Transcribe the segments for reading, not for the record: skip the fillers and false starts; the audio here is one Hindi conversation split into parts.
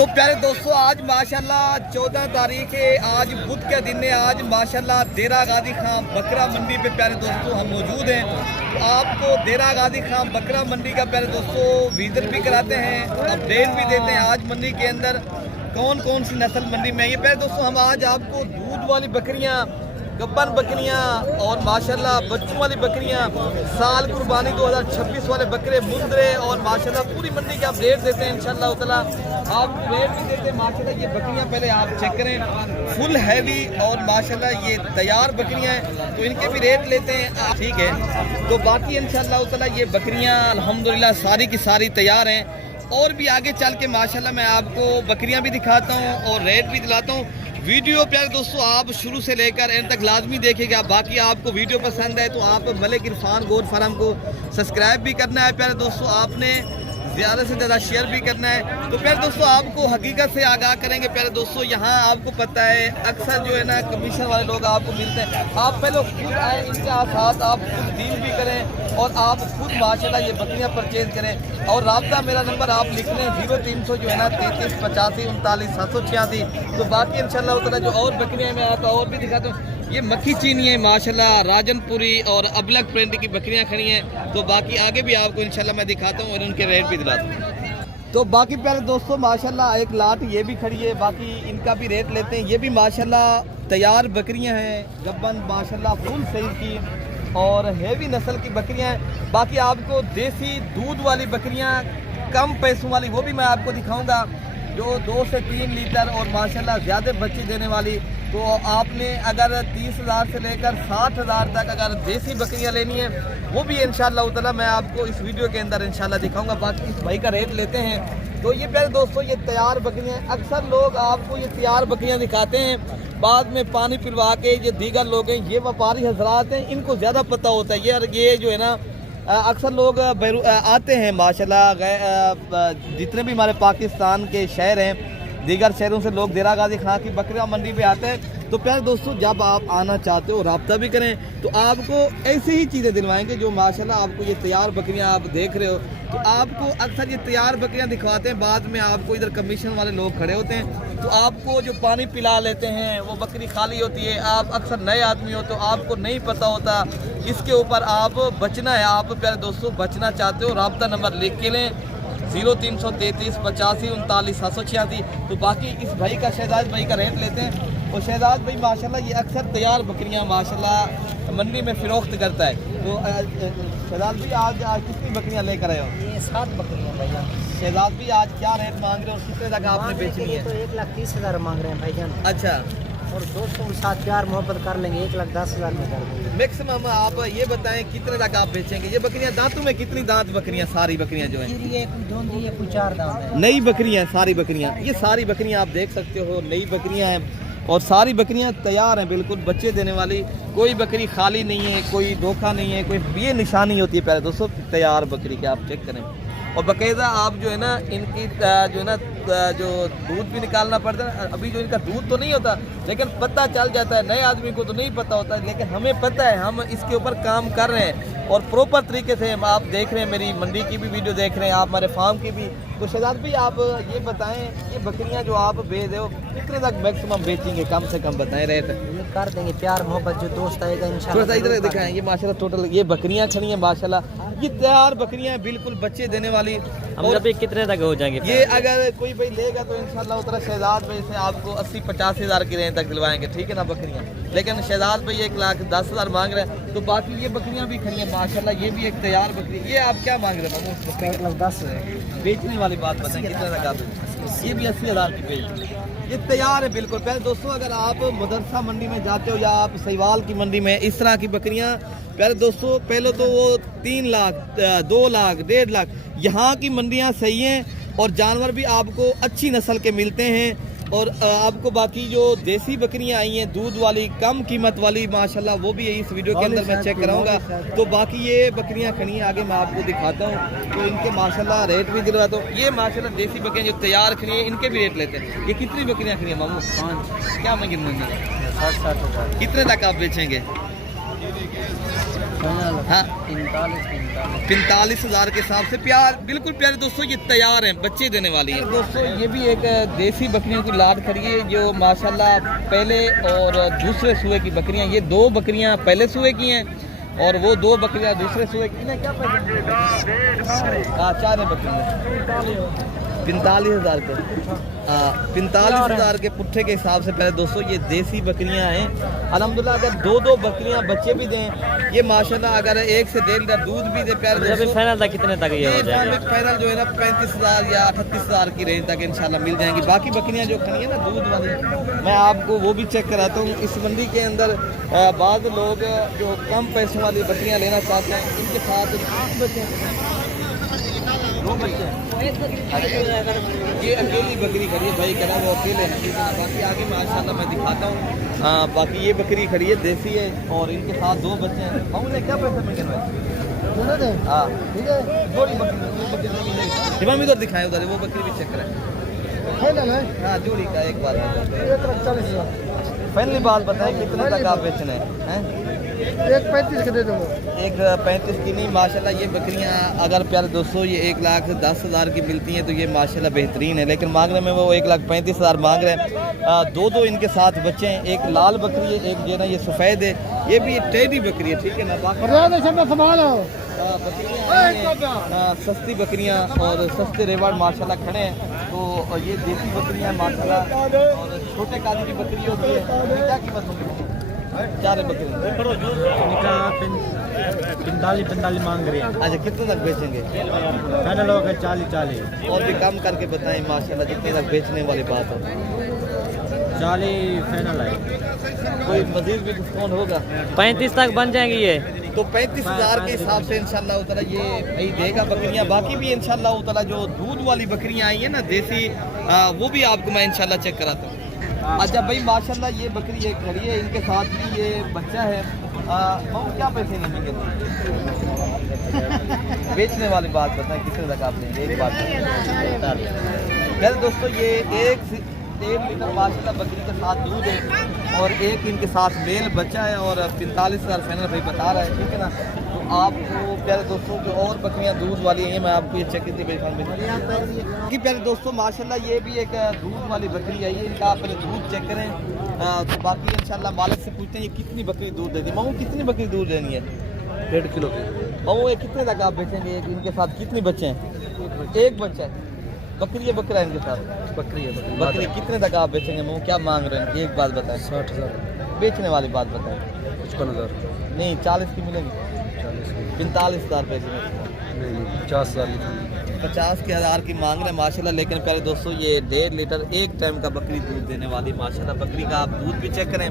तो प्यारे दोस्तों, आज माशाल्लाह 14 तारीख है, आज बुध के दिन है। आज माशाल्लाह देरा गाजी खां बकरा मंडी पे प्यारे दोस्तों हम मौजूद हैं। तो आपको देरा गाजी खां बकरा मंडी का प्यारे दोस्तों विजिट भी कराते हैं, अपडेट भी देते हैं आज मंडी के अंदर कौन कौन सी नस्ल मंडी में है। ये प्यारे दोस्तों हम आज आपको दूध वाली बकरियाँ, गब्बन बकरियाँ और माशाल्लाह बच्चों वाली बकरियाँ, साल कुर्बानी 2026 वाले बकरे, मुंदरे और माशाल्लाह पूरी मंडी के आप रेट देते हैं इंशाल्लाह ताला। आप रेट भी देते हैं माशाल्लाह। ये बकरियाँ पहले आप चेक करें, फुल हैवी और माशाल्लाह ये तैयार बकरियाँ हैं, तो इनके भी रेट लेते हैं, ठीक है। तो बाकी इंशाल्लाह ताला ये बकरियाँ अल्हम्दुलिल्लाह सारी की सारी तैयार हैं। और भी आगे चल के माशाल्लाह मैं आपको बकरियाँ भी दिखाता हूँ और रेट भी दिलाता हूँ। वीडियो प्यारे दोस्तों आप शुरू से लेकर एंड तक लाजमी देखेगा। बाकी आपको वीडियो पसंद है तो आप मलिक इरफान गोट फार्म को सब्सक्राइब भी करना है प्यारे दोस्तों, आपने ज़्यादा से ज़्यादा शेयर भी करना है। तो प्यारे दोस्तों आपको हकीकत से आगाह करेंगे प्यारे दोस्तों। यहाँ आपको पता है अक्सर जो है ना कमीशन वाले लोग आपको मिलते हैं, आप पहले खुद आए इनके साथ, आप खुद डील भी करें और आप खुद माशाल्लाह ये बकरियाँ परचेज करें। और राब्ता मेरा नंबर आप लिख लें 0300 जो है ना 33 85 39 786। तो बाकी इंशाल्लाह ताला जो और बकरियाँ मैं आपको और भी दिखाता हूँ। ये मक्खी चीनी है माशाल्लाह, राजनपुरी और अबलग प्रिंट की बकरियां खड़ी हैं। तो बाकी आगे भी आपको इंशाल्लाह मैं दिखाता हूँ और उनके रेट भी दिलाता हूँ। तो बाकी प्यारे दोस्तों माशाल्लाह एक लाट ये भी खड़ी है, बाकी इनका भी रेट लेते हैं। ये भी माशाल्लाह तैयार बकरियां हैं, गब्बन माशाल्लाह फुल सही की और हेवी नस्ल की बकरियां हैं। बाकी आपको देसी दूध वाली बकरियां कम पैसों वाली वो भी मैं आपको दिखाऊँगा, जो 2 से 3 लीटर और माशाल्लाह ज़्यादा बच्चे देने वाली। तो आपने अगर 30,000 से लेकर 60,000 तक अगर देसी बकरियां लेनी है वो भी इंशाल्लाह ताला मैं आपको इस वीडियो के अंदर इंशाल्लाह दिखाऊंगा। बाकी इस भाई का रेट लेते हैं। तो ये प्यारे दोस्तों ये तैयार बकरियां, अक्सर लोग आपको ये तैयार बकरियां दिखाते हैं, बाद में पानी पिलवा के ये दीगर लोग हैं, ये व्यापारी हजरात हैं, इनको ज़्यादा पता होता है। ये जो है ना अक्सर लोग आते हैं माशाल्लाह, जितने भी हमारे पाकिस्तान के शहर हैं, दीगर शहरों से लोग देरा गाजी खां की बकरियां मंडी पे आते हैं। तो प्यारे दोस्तों जब आप आना चाहते हो रब्ता भी करें, तो आपको ऐसी ही चीज़ें दिलवाएंगे जो माशाल्लाह आपको ये तैयार बकरियां आप देख रहे हो। तो आपको अक्सर ये तैयार बकरियां दिखवाते हैं, बाद में आपको इधर कमीशन वाले लोग खड़े होते हैं, तो आपको जो पानी पिला लेते हैं वो बकरी खाली होती है। आप अक्सर नए आदमी हो तो आपको नहीं पता होता, इसके ऊपर आप बचना है। आप प्यारे दोस्तों बचना चाहते हो, रब्ता नंबर लिख के लें 0333 85 39 786। तो बाकी इस भाई का शहजाद भाई का रेट लेते हैं। और शहजाद भाई माशाल्लाह ये अक्सर तैयार बकरियां माशाल्लाह मंडी में फ़रोख्त करता है। तो शहजाद भाई आज कितनी बकरियां लेकर आए हो? ये 7 बकरियां भैया। शहजाद भाई आज क्या रेट मांग रहे हो और कितने तक आपने बेचनी है? तो 1,30,000 मांग रहे हैं भाईजान। अच्छा, और दोस्तों के साथ प्यार मोहब्बत कर लेंगे, 1,10,000 में कर देंगे मैक्सिमम। आप ये बताएं कितने तक आप बेचेंगे? ये बकरियां दांतों में कितनी दांत बकरियां, सारी बकरियां जो हैं? ये कोई धोंदी है, कोई 4 दांत है। नई बकरियां सारी बकरियां, ये सारी बकरियां आप देख सकते हो नई बकरियां हैं और सारी बकरियां तैयार हैं, बिल्कुल बच्चे देने वाली। कोई बकरी खाली नहीं है, कोई धोखा नहीं है, कोई ये निशानी होती है प्यारे दोस्तों तैयार बकरी के, आप चेक करें। और बाकायदा आप जो है ना इनकी जो है ना जो दूध भी निकालना पड़ता है। अभी जो इनका दूध तो नहीं होता लेकिन पता चल जाता है, नए आदमी को तो नहीं पता होता, लेकिन हमें पता है, हम इसके ऊपर काम कर रहे हैं और प्रॉपर तरीके से हम आप देख रहे हैं, मेरी मंडी की भी वीडियो देख रहे हैं आप, हमारे फार्म की भी। तो शहजाद भाई आप ये बताएं, ये बकरियां जो आप बेच रहे हो कितने तक मैक्सिमम बेचेंगे? कम से कम बताएं रेट। ये कर देंगे, प्यार मोहब्बत जो दोस्त आएगा इंशाल्लाह। इधर दिखाएं, ये माशाल्लाह टोटल ये बकरियां खड़ी हैं माशाल्लाह, ये तैयार बकरियां हैं, बिल्कुल बच्चे देने वाली। हम अभी कितने तक हो जाएंगे? ये अगर कोई भाई लेगा तो इंशाल्लाह उतना शहजाद भाई से आपको 80-85 हज़ार की रेंज तक दिलवाएंगे, ठीक है ना बकरियां। लेकिन शहजाद भाई 1,10,000 मांग रहे हैं। तो बाकी ये बकरियां भी खड़ी हैं माशाल्लाह, ये भी एक तैयार बकरी। ये आप क्या मांग रहे हैं? 1,10,000 है। बेचने वाली बात बताएं कितने तक आप? ये भी 80,000 की बेच, ये तैयार है बिल्कुल। पहले दोस्तों अगर आप मदरसा मंडी में जाते हो या आप सहीवाल की मंडी में इस तरह की बकरियां, पहले दोस्तों पहले तो वो 3 लाख 2 लाख 1.5 लाख, यहाँ की मंडियाँ सही हैं और जानवर भी आपको अच्छी नस्ल के मिलते हैं। और आपको बाकी जो देसी बकरियां आई हैं दूध वाली कम कीमत वाली माशाल्लाह वो भी इस वीडियो के अंदर मैं चेक कराऊंगा। तो बाकी ये बकरियां खड़ी हैं, आगे मैं आपको दिखाता हूँ तो इनके माशाल्लाह रेट भी दिलवाता हूँ। ये माशाल्लाह देसी बकरियां जो तैयार खड़ी हैं इनके भी रेट लेते हैं। ये कितनी बकरियां खड़ी हैं मामू? 5। क्या मंगे? 60,000। कितने तक आप बेचेंगे? हाँ 45,000 के हिसाब से प्यार बिल्कुल प्यारे दोस्तों ये तैयार हैं, बच्चे देने वाली है दोस्तों। ये भी एक देसी बकरियों की लाट खड़ी है जो माशाल्लाह पहले और दूसरे सूए की बकरियां, ये 2 बकरियां पहले सूए की हैं और वो 2 बकरियां दूसरे सूए की। इन्हें क्या पैसे? हाँ 4 बकरियां 45,000 के। हाँ 45,000 के पुट्ठे के हिसाब से पहले दोस्तों ये देसी बकरियां हैं अल्हम्दुलिल्लाह। अगर 2 बकरियां बच्चे भी दें ये माशाल्लाह, अगर 1 से 1.5 लीटर दूध भी दे प्यारे दोस्तों। फाइनल तक कितने तक ये हो जाएगा? फाइनल जो है ना 35,000 या 38,000 की रेंज तक इंशाल्लाह मिल जाएंगी। बाकी बकरियां जो खड़ी है ना दूध वाली, मैं आपको वो भी चेक कराता हूँ। इस मंडी के अंदर बाद लोग जो कम पैसों वाली बकरियां लेना चाहते हैं इनके साथ 2 बच्चे ये अकेली बकरी खड़ी है भाई, कह रहा वो अकेले हैं। बाकी आगे माशाल्लाह मैं दिखाता हूँ। हाँ बाकी ये बकरी खड़ी है देसी है और इनके साथ 2 बच्चे हैं। उन्हें क्या पैसे में गिनवाए? हाँ ठीक है जोड़ी बकरी हम इधर दिखाएं, उधर वो बकरी भी चेक करें। हाँ जोड़ी का एक बात फाइनली बात बताएं कितने तक आप बेचने हैं? 1.35 के दे दो। 1.35 की नहीं माशाल्लाह ये बकरियां अगर प्यारे दोस्तों ये 1,10,000 की मिलती हैं तो ये माशाल्लाह बेहतरीन है, लेकिन मांगने में वो 1,35,000 मांग रहे हैं। 2 इनके साथ बच्चे हैं, एक लाल बकरी है, एक जो है ना ये सफ़ेद है, ये भी टेढ़ी बकरी है ठीक है ना। बाकी बकरियाँ सस्ती बकरियाँ और सस्ते रेवाड़ माशाल्लाह खड़े हैं। तो ये देसी बकरियाँ माशाल्लाह और छोटे काली की बकरी होती है। क्या कीमत होगी? 4 बकरी 45 मांग रहे हैं। अच्छा कितने तक बेचेंगे? फाइनल होगा 40। और भी कम करके बताएं माशाल्लाह जितने तक बेचने वाली बात हो। 40 फाइनल है। कोई मजीद भी डिस्काउंट होगा? 35 तक बन जाएंगी ये तो 35,000 के हिसाब से इंशाल्लाह उतरा ये भाई देगा बकरियां। बाकी भी इंशाल्लाह उतरा जो दूध वाली बकरियां आई हैं ना देसी, वो भी आपको मैं इंशाल्लाह चेक कराता हूँ। अच्छा भाई माशाल्लाह ये बकरी एक खड़ी है, इनके साथ भी ये बच्चा है। क्या पैसे लेंगे? बेचने वाली बात बताएं कितने तक आप लेंगे? एक बात खैर दोस्तों ये 1 लीटर माशाल्लाह बकरी के साथ दूध है और एक इनके साथ मेल बच्चा है और 45,000 फाइनल भाई बता रहा है ठीक है ना। तो आपको प्यारे दोस्तों जो और बकरियां दूध वाली हैं मैं आपको ये चेक करती कि प्यारे दोस्तों माशाल्लाह ये भी एक दूध वाली बकरी है। ये इनका आप पहले दूध चेक करें। तो बाकी इंशाल्लाह मालिक से पूछते हैं ये कितनी बकरी दूध देती है। मामू कितनी बकरी दूध लेनी है? 1.5 किलो की। मामू ये कितने तक आप बेचेंगे? इनके साथ कितने बच्चे हैं? एक बच्चा है। बकरी है बकरा है इनके साथ? बकरी है बकरी। कितने तक आप बेचेंगे मामू? क्या मांग रहे हैं? एक बात बताएं। 60,000। बेचने वाली बात बताएं। 55,000 नहीं 40 की मिलेगी। 45,000 पैसे में 50,000 की मांग रहे हैं माशाल्लाह। लेकिन प्यारे दोस्तों ये 1.5 लीटर एक टाइम का बकरी दूध देने वाली माशाल्लाह बकरी का आप दूध भी चेक करें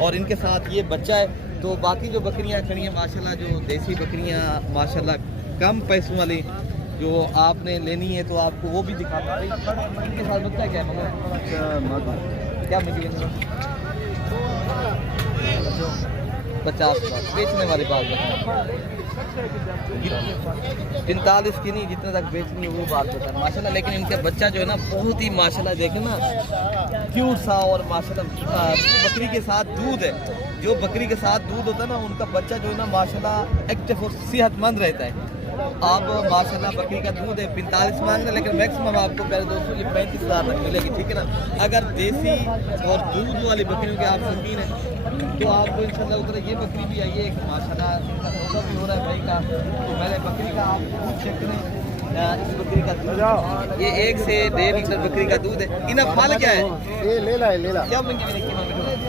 और इनके साथ ये बच्चा है। तो बाकी जो बकरियां खड़ी हैं माशाल्लाह जो देसी बकरियां माशाल्लाह कम पैसों वाली जो आपने लेनी है तो आपको वो भी दिखाता है। इनके साथ बच्चा क्या है क्या मिली? 50,000 बेचने वाली बात बताएं। 45 की नहीं जितने तक बेचनी है वो बात बताएं माशाल्लाह। लेकिन इनका बच्चा जो है ना बहुत ही माशाल्लाह देखें ना क्यूट सा और माशाल्लाह बकरी के साथ दूध है। जो बकरी के साथ दूध होता है ना उनका बच्चा जो है ना माशाल्लाह एक्टिव और सेहतमंद रहता है। आप माशाल्लाह बकरी का दूध है 45 मांग रहे हैं लेकिन मैक्सिमम आपको प्यारे दोस्तों ये 35,000 तक मिलेगी ठीक है ना। अगर देसी और दूध वाली बकरियों के आप शौकीन हैं तो आपको इंशाल्लाह उधर ये बकरी भी आई है माशाल्लाह इनका सौदा भी हो रहा है भाई का। तो पहले बकरी का आप दूध चेक करें। इस बकरी का दूध ये 1 से 1.5 लीटर बकरी का दूध है। इनका फल क्या है? ये ले ला क्या मंगी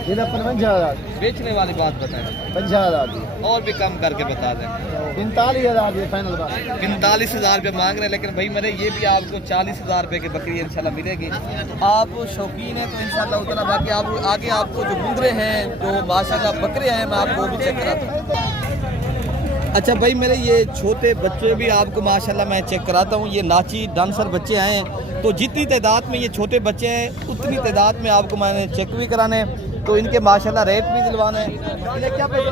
55,000। बेचने वाली बात बताएं। 50,000 और भी कम करके बता दें। 45,000 ये फाइनल बात। 45,000 रुपये मांग रहे हैं लेकिन भाई मेरे ये भी आपको 40,000 रुपये की बकरी इंशाल्लाह मिलेगी। आप शौकीन हैं तो इंशाल्लाह उतना बाकी आप आगे आपको जो मुंदरे हैं जो माशाल्लाह बकरे हैं मैं आपको वो भी चेक कराता हूँ। अच्छा भाई मेरे ये छोटे बच्चे भी आपको माशाल्लाह मैं चेक कराता हूँ। ये नाची डांसर बच्चे आए हैं तो जितनी तादाद में ये छोटे बच्चे हैं उतनी तादाद में आपको मैंने चेक भी कराने हैं। तो इनके माशाल्लाह रेट भी दिलवाने हैं। इन्हें क्या पैसे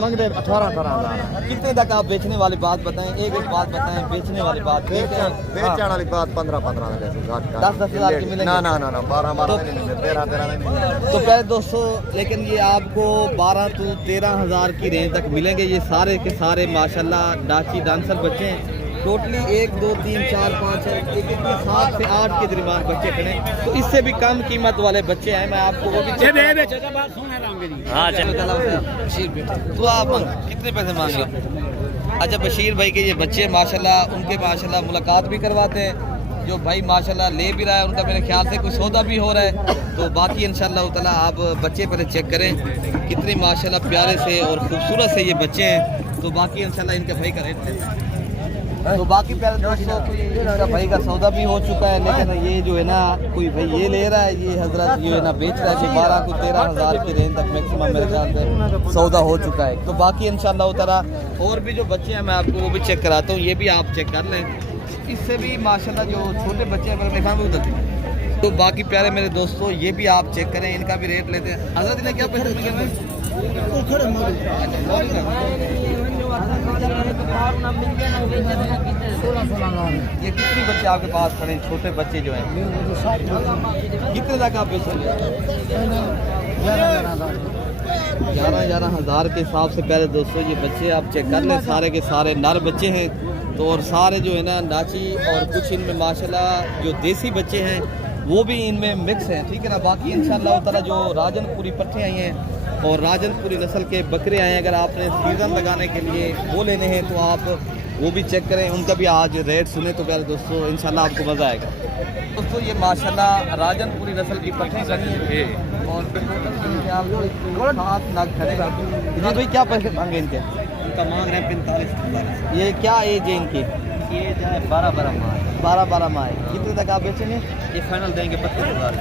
मंग दे 18,000 कितने तक आप बेचने वाली बात बताएं, एक बात बताएं, बेचने वाली बात बेचने वाली बात 15,000 10,000 की मिलेंगे। ना 12 13 तो पहले दोस्तों लेकिन ये आपको 12 to 13,000 की रेंज तक मिलेंगे। ये सारे के सारे माशाल्लाह डाची डांसर बच्चे हैं। टोटली 1 2 3 4 5 6 एक 7 से 8 के दरमियान बच्चे खड़े हैं। तो इससे भी कम कीमत वाले बच्चे हैं। मैं आपको वो भी हाँ तो आप कितने पैसे मांगे? अच्छा बशीर भाई के ये बच्चे माशाल्लाह उनके माशाल्लाह मुलाकात भी करवाते हैं। जो भाई माशाल्लाह ले भी रहा है उनका मेरे ख्याल से कुछ सौदा भी हो रहा है। तो बाकी इंशाल्लाह ताला आप बच्चे पहले चेक करें कितने माशाल्लाह प्यारे से और खूबसूरत से ये बच्चे हैं। तो बाकी इंशाल्लाह इनके भाई का रेट है। तो बाकी प्यारे दोस्तों इनका भाई का सौदा भी हो चुका है। लेकिन ये जो है ना कोई भाई ये ले रहा है, ये हजरत जो है ना बेच रहा है 12 को 13,000 की रेंज तक मैक्सिमम मेरे ख्याल से सौदा हो चुका है। तो बाकी इंशाल्लाह ताला और भी जो बच्चे हैं मैं आपको वो भी चेक कराता हूँ। ये भी आप चेक कर लें। इससे भी माशाल्लाह जो छोटे बच्चे हैं मेरे ख्याल में उधर। तो बाकी प्यारे मेरे दोस्तों ये भी आप चेक करें, इनका भी रेट लेते हैं। हजरत ने क्या पैसे ये कितने बच्चे आपके पास खड़े हैं? छोटे बच्चे जो हैं कितने तक आप बेचेंगे? 11,000 के हिसाब से पहले दोस्तों ये बच्चे आप चेक कर लें। सारे के सारे नर बच्चे हैं। तो और सारे जो है ना नाची और कुछ इनमें माशाल्लाह जो देसी बच्चे हैं वो भी इनमें मिक्स हैं। ठीक है ना। बाकी इंशाल्लाह ताला जो राजनपुरी पट्टे आई हैं और राजनपुरी नस्ल के बकरे आए हैं, अगर आपने सीज़न लगाने के लिए वो लेने हैं तो आप वो भी चेक करें। उनका भी आज रेट सुने तो प्यारे दोस्तों इंशाल्लाह आपको मज़ा आएगा। दोस्तों ये माशाल्लाह राजनपुरी नस्ल की पट्टे खड़ी हैं और जी भाई क्या पैसे मांगे इनके? इनका मांग रहे हैं 45,000। ये क्या एज है इनकी? ये जो है 12 माह 12 माह है। कितने तक आप बेचेंगे? ये फाइनल देंगे 32,000।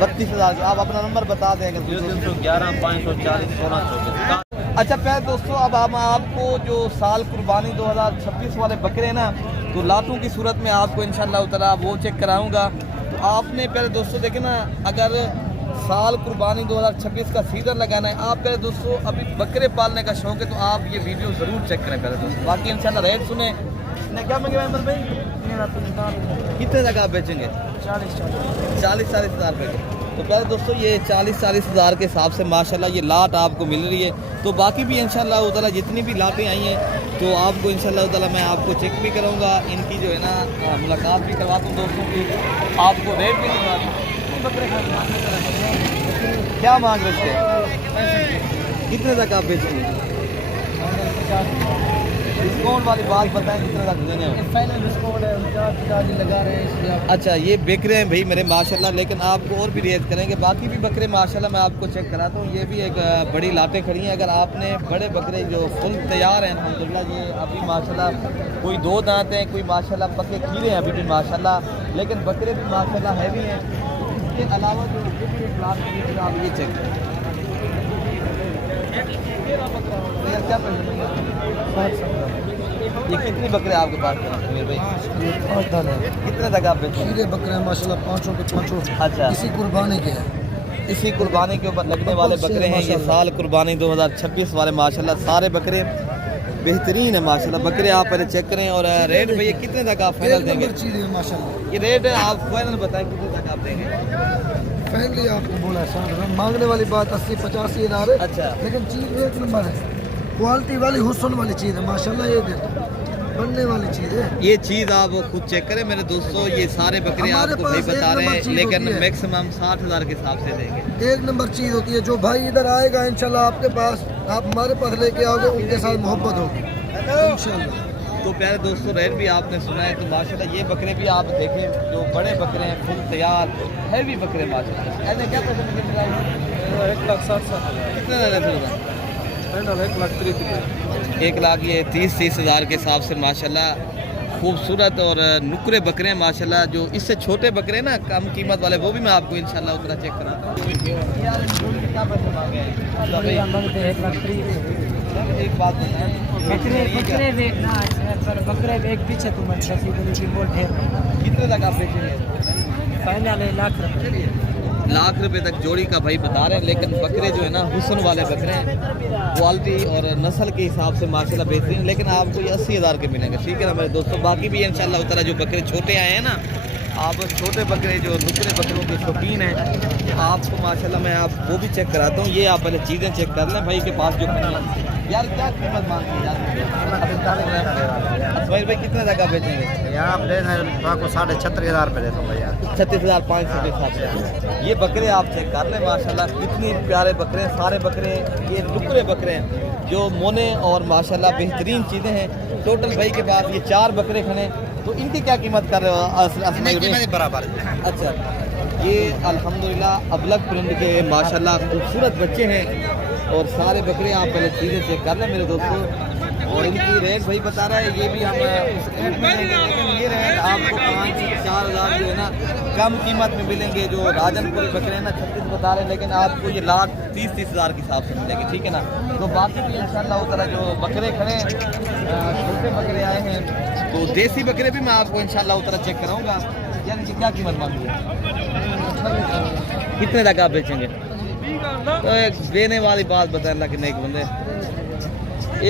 32,000। आप अपना नंबर बता दें। 311 540 1624। अच्छा प्यारे दोस्तों अब हम आपको जो साल कुर्बानी 2026 वाले बकरे हैं ना तो लाटों की सूरत में आपको इंशाल्लाह ताला वो चेक कराऊंगा। तो आपने प्यारे दोस्तों देखें ना, अगर साल कुर्बानी 2026 का सीज़न लगाना है, आप प्यारे दोस्तों अभी बकरे पालने का शौक है तो आप ये वीडियो ज़रूर चेक करें प्यारे दोस्तों। बाकी इंशाल्लाह रेट सुने। क्या मांगे अमर भाई? कितने तक आप बेचेंगे? 40-40 हज़ार रुपये। तो प्यारे दोस्तों ये 40-40 हज़ार के हिसाब से माशाल्लाह ये लाट आपको मिल रही है। तो बाकी भी इंशाल्लाह ताला जितनी भी लाटें आई हैं तो आपको इंशाल्लाह ताला मैं आपको चेक भी करूँगा। इनकी जो है ना मुलाकात भी करवाता हूँ दोस्तों की, आपको रेट भी करवाता हूँ। क्या मांग रहे थे? कितने तक आप बेचेंगे? डिस्काउंट वाली बात बताएं कितने तक देने हैं? फाइनल डिस्काउंट है लगा रहे हैं। अच्छा ये बिक रहे हैं भाई मेरे माशाल्लाह। लेकिन आपको और भी रियायत करेंगे। बाकी भी बकरे माशाल्लाह मैं आपको चेक कराता हूँ। ये भी एक बड़ी लाटें खड़ी हैं। अगर आपने बड़े बकरे जो फुल तैयार हैं अल्हम्दुलिल्लाह, ये अभी माशाल्लाह कोई 2 दांत हैं, कोई माशाल्लाह पक्के खीरे हैं अभी भी माशाल्लाह। लेकिन बकरे भी माशाल्लाह हैवी हैं। इसके अलावा जो प्लास्टिक आप ये चेक करें। क्या ये कितनी बकरे आपके पास हैं भाई? कितने तक आप बेचेंगे? बकरे माशाल्लाह 500 के 500। अच्छा इसी कुर्बानी के हैं। इसी कुर्बानी के ऊपर लगने वाले बकरे हैं। ये साल कुर्बानी 2026 वाले माशाल्लाह सारे बकरे बेहतरीन है माशाल्लाह। बकरे आप पहले चेक करें। और रेट भैया कितने तक आप फाइनल देंगे? माशाल्लाह ये रेट आप फाइनल बताएं कितने तक आप देंगे? फाइनली आपको बोला सर, मांगने वाली बात 80-85 हज़ार है। अच्छा लेकिन चीज़ एक नंबर है, क्वालिटी वाली हुस्न वाली चीज़ है माशाल्लाह। ये देखो बनने वाली चीज़ है। ये चीज़ आप खुद चेक करें मेरे दोस्तों। ये सारे बकरे आपको भाई बता रहे हैं लेकिन मैक्सिमम 60,000 के हिसाब से देंगे। एक नंबर चीज़ होती है। जो भाई इधर आएगा इंशाल्लाह आपके पास, आप हमारे पास लेके आओगे, उनके साथ मोहब्बत होगी इंशाल्लाह। तो प्यारे दोस्तों रेट भी आपने सुना है। तो माशाल्लाह ये बकरे भी आप देखें जो बड़े बकरे हैं फुल तैयार हैवी बकरे माशाल्लाह। ऐसे क्या पैसे मिल रहा है? 1,60,000। कितने दे रहे थे? 1,30,000 ये 30 हज़ार के हिसाब से माशाल्लाह खूबसूरत और नुकरे बकरे हैं माशाल्लाह। जो इससे छोटे बकरे हैं ना कम कीमत वाले वो भी मैं आपको इंशाल्लाह उतना चेक कराता हूँ। एक बात बकरे देखना पर बकरे एक पीछे तुम कितने तक आप बेचेंगे? फाइनल 1 लाख रुपये। लाख रुपए तक जोड़ी का भाई बता रहे हैं, लेकिन बकरे जो है ना हुस्न वाले बकरे हैं, क्वालिटी और नस्ल के हिसाब से माशाल्लाह बेहतरीन, लेकिन आपको ये 80,000 के मिलेंगे, ठीक है ना मेरे दोस्तों। बाकी भी इंशाल्लाह ताला जो बकरे छोटे आए हैं ना, आप छोटे बकरे जो नुकरे बकरों के शौकीन हैं, आपको माशाल्लाह मैं आप वो भी चेक कराता हूँ। ये आप पहले चीज़ें चेक कर लें भाई के पास जो खड़ी हैं। यार क्या कीमत मांगती है यार? भाई कितना जगह बेचेंगे? यार आप ले आपको 36,500 रुपये देता हूँ भैया। 36,500 के हिसाब से ये बकरे आप चेक कर लें माशाल्लाह, कितनी प्यारे बकरे हैं। सारे बकरे ये नुकरे बकरे हैं जो मोने और माशाल्लाह बेहतरीन चीज़ें हैं। टोटल भाई के पास ये 4 बकरे खड़े, तो इनकी क्या कीमत कर रहे हो? बराबर। अच्छा, ये अल्हम्दुलिल्लाह अबलग प्रिंट के माशाल्लाह खूबसूरत बच्चे हैं और सारे बकरे आप पहले चीज़ें चेक कर लें मेरे दोस्तों। और इनकी रेट भाई बता रहा है, ये भी हम लेकिन ये रेट आपको 5-4 हज़ार जो है ना कम कीमत में मिलेंगे। जो राजनपुरी बकरे हैं ना 36 बता रहे हैं, लेकिन आपको ये लाख 30-30 हज़ार के हिसाब से मिलेंगे, ठीक है ना। तो बाकी भी इंशाल्लाह उस तरह जो बकरे खड़े हैं, छोटे बकरे आए हैं, तो देसी बकरे भी मैं आपको इंशाल्लाह उस तरह चेक कराऊंगा। यार इनकी क्या कीमत मांगी है? कितने तक आप बेचेंगे? तो एक देने वाली बात बताएं अल्लाह के नेक बंदे,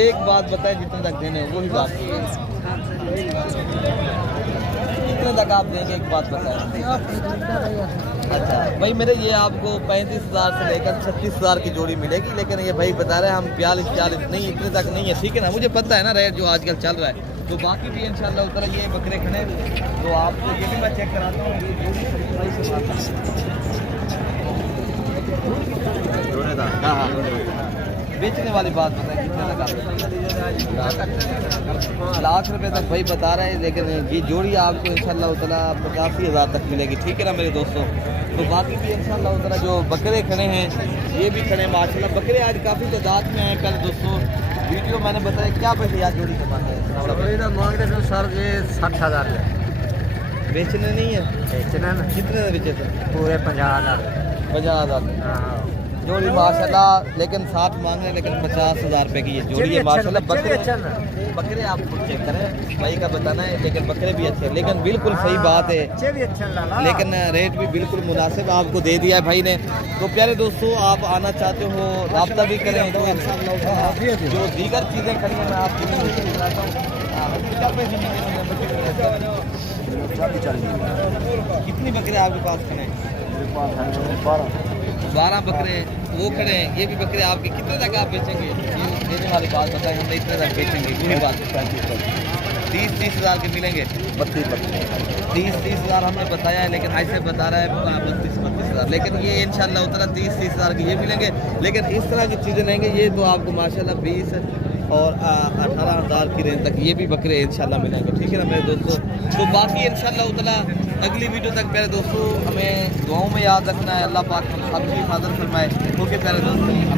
एक बात बताएं जितने तक देने हैं वही बात। कितने तक आप देंगे एक बात बताएं। अच्छा भाई मेरे ये आपको 35,000 से लेकर 36,000 की जोड़ी मिलेगी, लेकिन ये भाई बता रहे हैं हम 42-40 नहीं, इतने तक नहीं है, ठीक है ना। मुझे पता है ना रेट जो आजकल चल रहा है। तो बाकी भी इंशाल्लाह उतना ये बकरे खड़े, तो आपको ये भी मैं चेक कराता हूँ। हाँ हाँ, बेचने वाली बात बताएं कितने लगा? लाख रुपए तक भाई बता रहे हैं, लेकिन ये जोड़ी आपको इंशाल्लाह ताला 85,000 तक मिलेगी, ठीक है ना मेरे दोस्तों। तो बाकी भी इंशाल्लाह ताला जो बकरे खड़े हैं ये भी खड़े माशाल्लाह। बकरे आज काफ़ी तादाद में हैं। कल दोस्तों वीडियो मैंने बताया क्या पैसे यार जोड़ी के मांग रहे हैं? मांग रहे थे सर ये 60,000 बेचने नहीं है, बेचना ना कितने बेचे थे? पूरे 50,000। 50,000 जोड़ी माशाल्लाह, लेकिन 60 मांग रहे हैं, लेकिन 50,000 रुपए की ये जोड़ी है माशाल्लाह। बकरे आप खुद चेक करें, भाई का बताना है, लेकिन बकरे भी अच्छे हैं, लेकिन बिल्कुल सही बात है, लेकिन रेट भी बिल्कुल मुनासिब आपको दे दिया है भाई ने। तो प्यारे दोस्तों आप आना चाहते हो रब्ता भी करें, तो जो दीगर चीज़ें खड़ी हैं मैं आपको कितनी बकरे आपके पास खड़े हैं? 12 बकरे वो खड़े हैं। ये भी बकरे आपके कितने तक आप बेचेंगे? ये देने वाली बात बताएं, हम इतने तक बेचेंगे, पूरी बात 30-30 हज़ार के मिलेंगे। 30-30 हज़ार हमने बताया है, लेकिन ऐसे बता रहा है 32-32 हज़ार, लेकिन ये इंशाल्लाह उतना 30-30 हज़ार के ये मिलेंगे। लेकिन इस तरह की चीज़ें लेंगे ये तो आपको माशाल्लाह 20 और 18,000 की रेंज तक ये भी बकरे इंशाल्लाह मिलेंगे, ठीक है ना मेरे दोस्तों। तो बाकी इंशाल्लाह उतना अगली वीडियो तक मेरे दोस्तों हमें दुआओं में याद रखना है। अल्लाह पाक हम सब की हिफाजत फरमाए। ओके प्यारे दोस्तों।